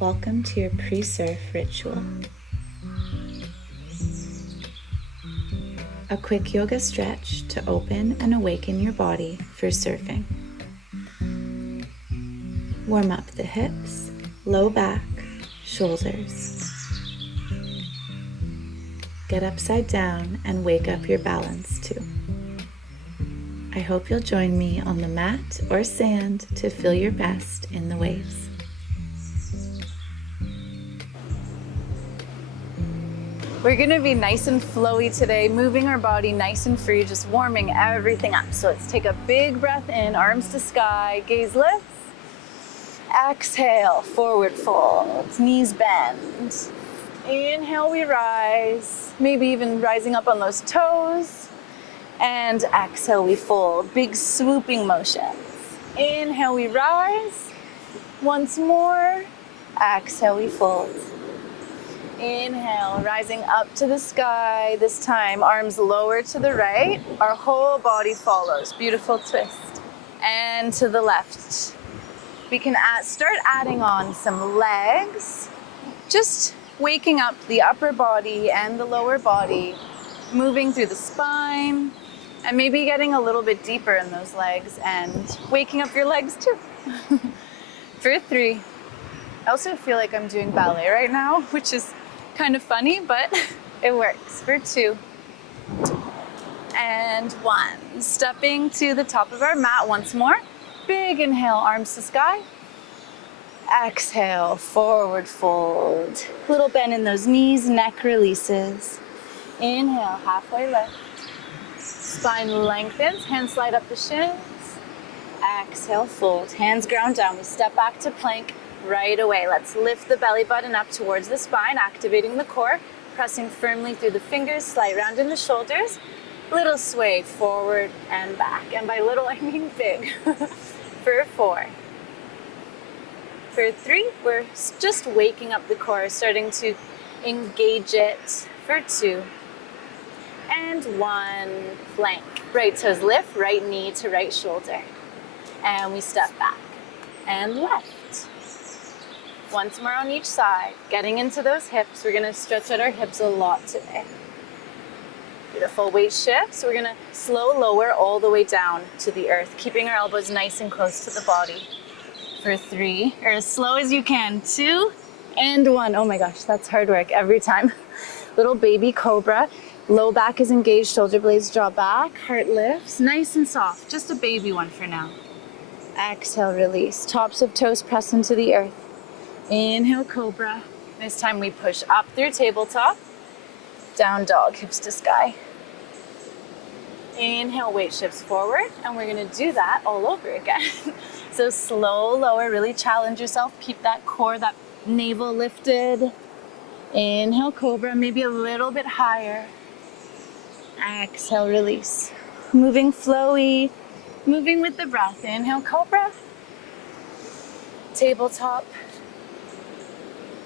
Welcome to your pre-surf ritual. A quick yoga stretch to open and awaken your body for surfing. Warm up the hips, low back, shoulders. Get upside down and wake up your balance too. I hope you'll join me on the mat or sand to feel your best in the waves. We're gonna be nice and flowy today, moving our body nice and free, just warming everything up. So let's take a big breath in, arms to sky, gaze lifts. Exhale, forward fold, knees bend. Inhale, we rise, maybe even rising up on those toes. And exhale, we fold, big swooping motions. Inhale, we rise. Once more, exhale, we fold. Inhale, rising up to the sky. This time, arms lower to the right. Our whole body follows. Beautiful twist. And to the left. We can start adding on some legs. Just waking up the upper body and the lower body. Moving through the spine. And maybe getting a little bit deeper in those legs and waking up your legs too. For 3. I also feel like I'm doing ballet right now, which is kind of funny, but it works. For 2. And 1. Stepping to the top of our mat once more. Big inhale, arms to sky. Exhale, forward fold. Little bend in those knees, neck releases. Inhale, halfway lift. Spine lengthens, hands slide up the shins. Exhale, fold. Hands ground down. We step back to plank right away. Let's lift the belly button up towards the spine, activating the core, pressing firmly through the fingers, slight round in the shoulders. Little sway forward and back. And by little, I mean big. For 4. For 3, we're just waking up the core, starting to engage it. For 2. And 1, plank. Right toes lift, right knee to right shoulder. And we step back and left. Once more on each side. Getting into those hips. We're gonna stretch out our hips a lot today. Beautiful weight shifts. We're gonna slow lower all the way down to the earth, keeping our elbows nice and close to the body. For 3, or as slow as you can. 2 and 1. Oh my gosh, that's hard work every time. Little baby cobra. Low back is engaged, shoulder blades draw back, heart lifts, nice and soft. Just a baby one for now. Exhale, release. Tops of toes press into the earth. Inhale, cobra. This time we push up through tabletop. Down dog, hips to sky. Inhale, weight shifts forward, and we're gonna do that all over again. So slow, lower, really challenge yourself. Keep that core, that navel lifted. Inhale, cobra, maybe a little bit higher. Exhale, release. Moving flowy, moving with the breath. Inhale, cobra. Tabletop.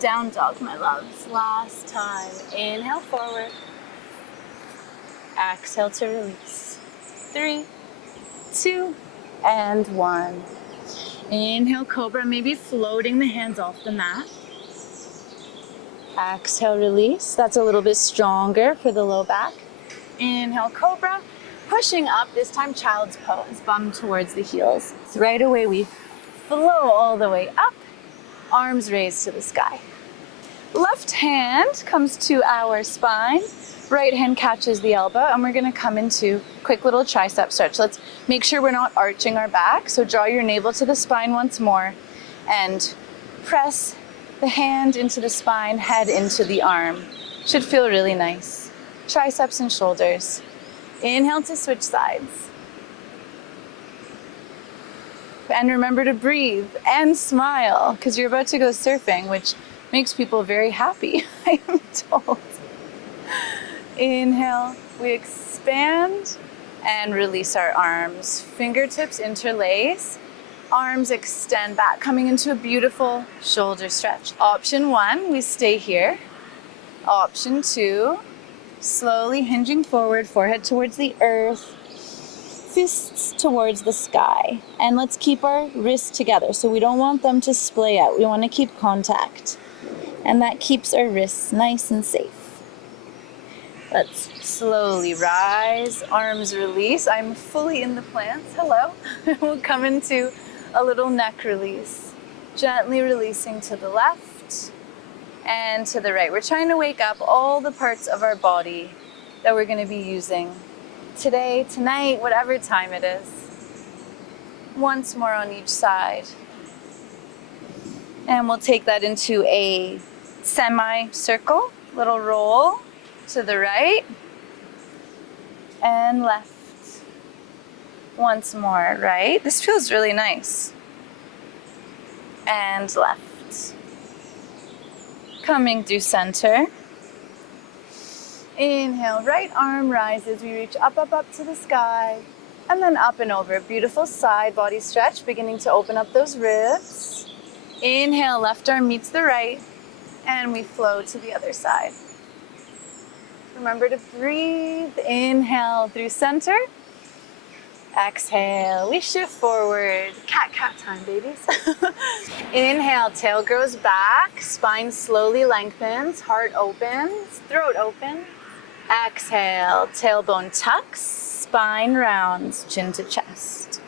Down dog, my loves. Last time. Inhale, forward. Exhale to release. 3, 2, and 1. Inhale, cobra, maybe floating the hands off the mat. Exhale, release. That's a little bit stronger for the low back. Inhale, cobra. Pushing up, this time child's pose, bum towards the heels. So right away we flow all the way up, arms raised to the sky. Left hand comes to our spine, right hand catches the elbow, and we're gonna come into quick little tricep stretch. Let's make sure we're not arching our back, so draw your navel to the spine once more, and press the hand into the spine, head into the arm. Should feel really nice. Triceps and shoulders. Inhale to switch sides. And remember to breathe and smile, because you're about to go surfing, which makes people very happy, I am told. Inhale, we expand and release our arms. Fingertips interlace. Arms extend back, coming into a beautiful shoulder stretch. Option 1, we stay here. Option 2, slowly hinging forward, forehead towards the earth. fists towards the sky. And let's keep our wrists together. So we don't want them to splay out. We want to keep contact. And that keeps our wrists nice and safe. Let's slowly rise, arms release. I'm fully in the plants. Hello. We'll come into a little neck release. Gently releasing to the left and to the right. We're trying to wake up all the parts of our body that we're going to be using today, tonight, whatever time it is. Once more on each side. And we'll take that into a semi-circle, little roll to the right and left. Once more, right? This feels really nice. And left. Coming through center. Inhale, right arm rises. We reach up, up, up to the sky. And then up and over. Beautiful side body stretch, beginning to open up those ribs. Inhale, left arm meets the right. And we flow to the other side. Remember to breathe. Inhale through center. Exhale, we shift forward. Cat time, babies. Inhale, tail grows back, spine slowly lengthens, heart opens, throat open. Exhale, tailbone tucks, spine rounds, chin to chest.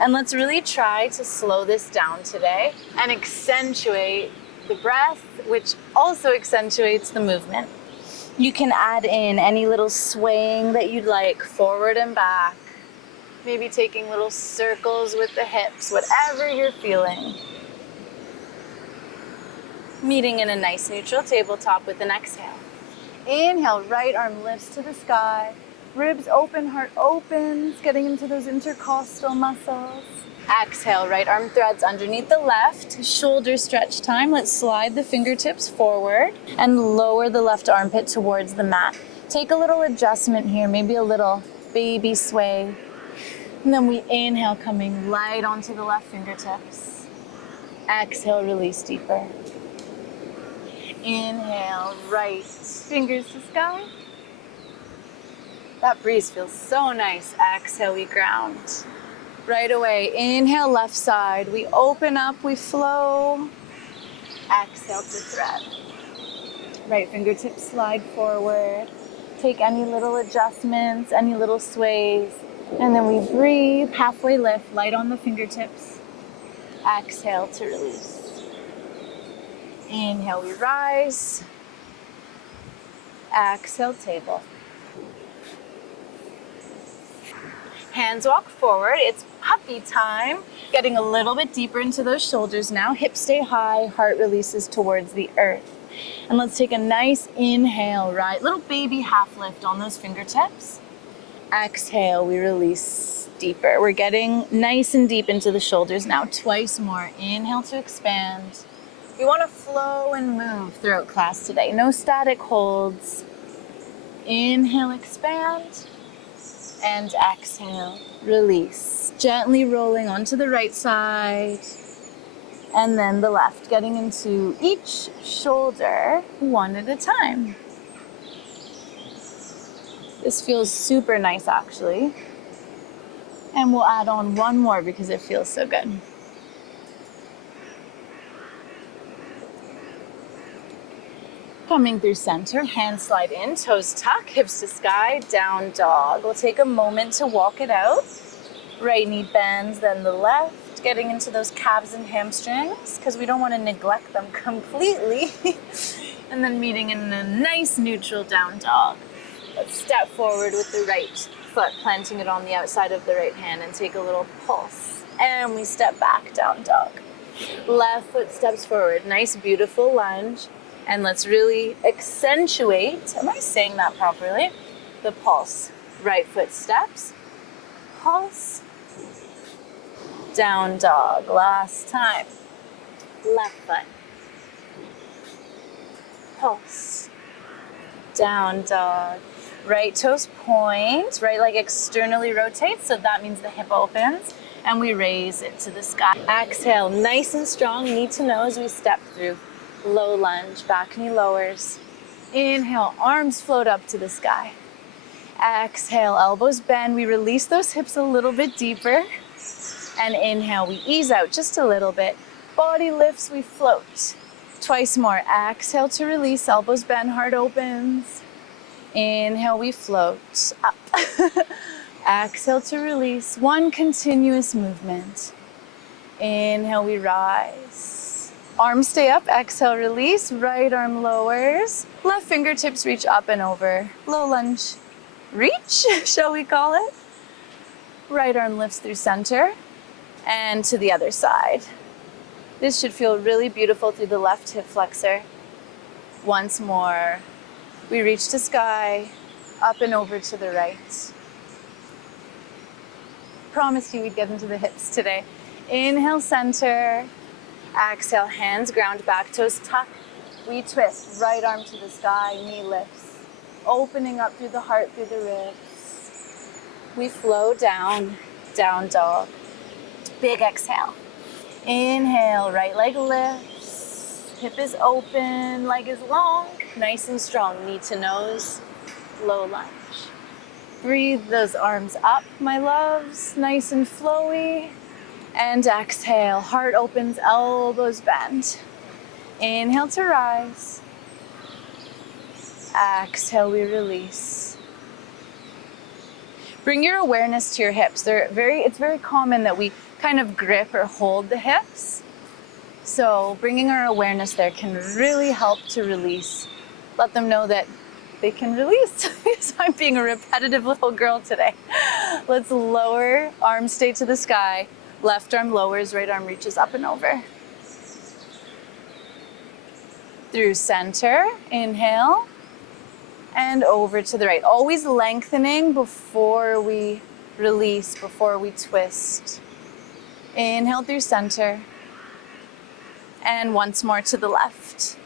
And let's really try to slow this down today and accentuate the breath, which also accentuates the movement. You can add in any little swaying that you'd like, forward and back. Maybe taking little circles with the hips, whatever you're feeling. Meeting in a nice neutral tabletop with an exhale. Inhale, right arm lifts to the sky. Ribs open, heart opens, getting into those intercostal muscles. Exhale, right arm threads underneath the left. Shoulder stretch time. Let's slide the fingertips forward and lower the left armpit towards the mat. Take a little adjustment here, maybe a little baby sway. And then we inhale, coming light onto the left fingertips. Exhale, release deeper. Inhale, right fingers to sky. That breeze feels so nice. Exhale, we ground. Right away, inhale, left side. We open up, we flow. Exhale to thread. Right fingertips slide forward. Take any little adjustments, any little sways. And then we breathe, halfway lift, light on the fingertips. Exhale to release. Inhale, we rise. Exhale, table. Hands walk forward. It's puppy time. Getting a little bit deeper into those shoulders now. Hips stay high, heart releases towards the earth. And let's take a nice inhale, right? Little baby half lift on those fingertips. Exhale, we release deeper. We're getting nice and deep into the shoulders now. Twice more. Inhale to expand. We want to flow and move throughout class today. No static holds. Inhale, expand. And exhale, release. Gently rolling onto the right side. And then the left. Getting into each shoulder one at a time. This feels super nice, actually. And we'll add on one more because it feels so good. Coming through center, hands slide in, toes tuck, hips to sky, down dog. We'll take a moment to walk it out. Right knee bends, then the left, getting into those calves and hamstrings because we don't want to neglect them completely. And then meeting in a nice neutral down dog. Let's step forward with the right foot, planting it on the outside of the right hand and take a little pulse. And we step back, down dog. Left foot steps forward, nice beautiful lunge. And let's really accentuate, am I saying that properly? The pulse. Right foot steps, pulse, down dog. Last time. Left foot, pulse, down dog. Right toes point, right leg externally rotates, so that means the hip opens, and we raise it to the sky. Exhale, nice and strong, knee to nose, we step through. Low lunge, back knee lowers. Inhale, arms float up to the sky. Exhale, elbows bend. We release those hips a little bit deeper. And inhale, we ease out just a little bit. Body lifts, we float. Twice more. Exhale to release, elbows bend, heart opens. Inhale, we float up. Exhale to release. One continuous movement. Inhale, we rise. Arms stay up. Exhale, release. Right arm lowers. Left fingertips reach up and over. Low lunge. Reach, shall we call it? Right arm lifts through center and to the other side. This should feel really beautiful through the left hip flexor. Once more. We reach to sky, up and over to the right. Promised you we'd get into the hips today. Inhale, center. Exhale, hands ground, back toes tuck. We twist, right arm to the sky, knee lifts. Opening up through the heart, through the ribs. We flow down, down dog. Big exhale. Inhale, right leg lifts. Hip is open, leg is long. Nice and strong, knee to nose, low lunge. Breathe those arms up, my loves, nice and flowy. And exhale, heart opens, elbows bend. Inhale to rise. Exhale, we release. Bring your awareness to your hips. It's very common that we kind of grip or hold the hips. So bringing our awareness there can really help to release. Let them know that they can release. Because I'm being a repetitive little girl today. Let's lower, arms stay to the sky. Left arm lowers, right arm reaches up and over. Through center, inhale. And over to the right. Always lengthening before we release, before we twist. Inhale through center. And once more to the left.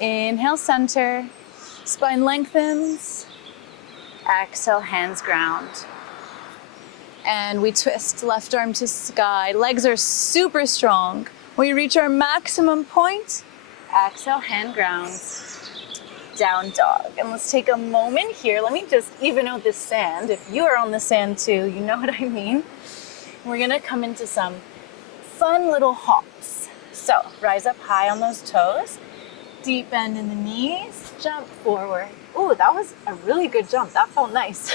Inhale, center. Spine lengthens. Exhale, hands ground. And we twist, left arm to sky. Legs are super strong. When we reach our maximum point, exhale, hand grounds, down dog. And let's take a moment here. Let me just even out this sand. If you are on the sand too, you know what I mean. We're gonna come into some fun little hops. So rise up high on those toes, deep bend in the knees, jump forward. Ooh, that was a really good jump. That felt nice.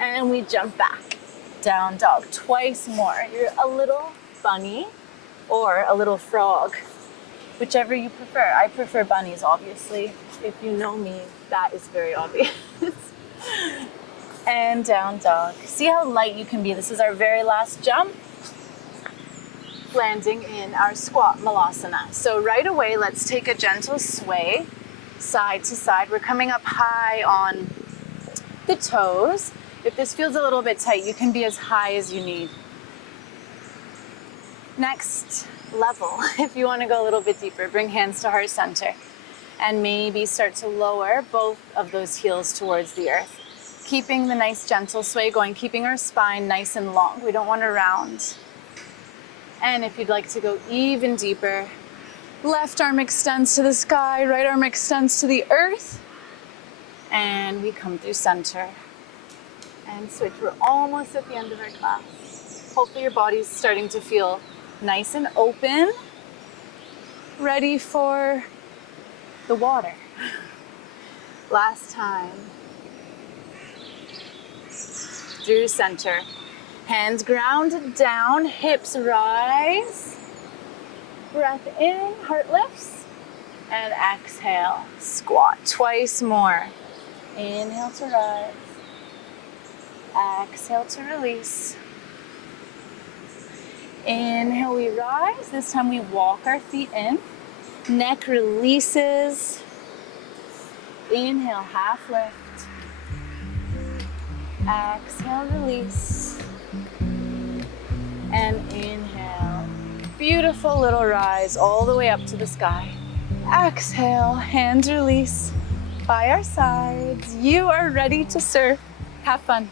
And we jump back, down dog, twice more. You're a little bunny or a little frog. Whichever you prefer. I prefer bunnies, obviously. If you know me, that is very obvious. And down dog. See how light you can be. This is our very last jump. Landing in our squat malasana. So right away, let's take a gentle sway, side to side. We're coming up high on the toes. If this feels a little bit tight, you can be as high as you need. Next level, if you want to go a little bit deeper, bring hands to heart center and maybe start to lower both of those heels towards the earth. Keeping the nice gentle sway going, keeping our spine nice and long. We don't want to round. And if you'd like to go even deeper, left arm extends to the sky, right arm extends to the earth, and we come through center and switch. We're almost at the end of our class. Hopefully your body's starting to feel nice and open, ready for the water. Last time. Through center. Hands ground down, hips rise. Breath in, heart lifts. And exhale, squat twice more. Inhale to rise. Exhale to release. Inhale, we rise. This time we walk our feet in. Neck releases. Inhale, half lift. Exhale, release. And inhale. Beautiful little rise all the way up to the sky. Exhale, hands release by our sides. You are ready to surf. Have fun.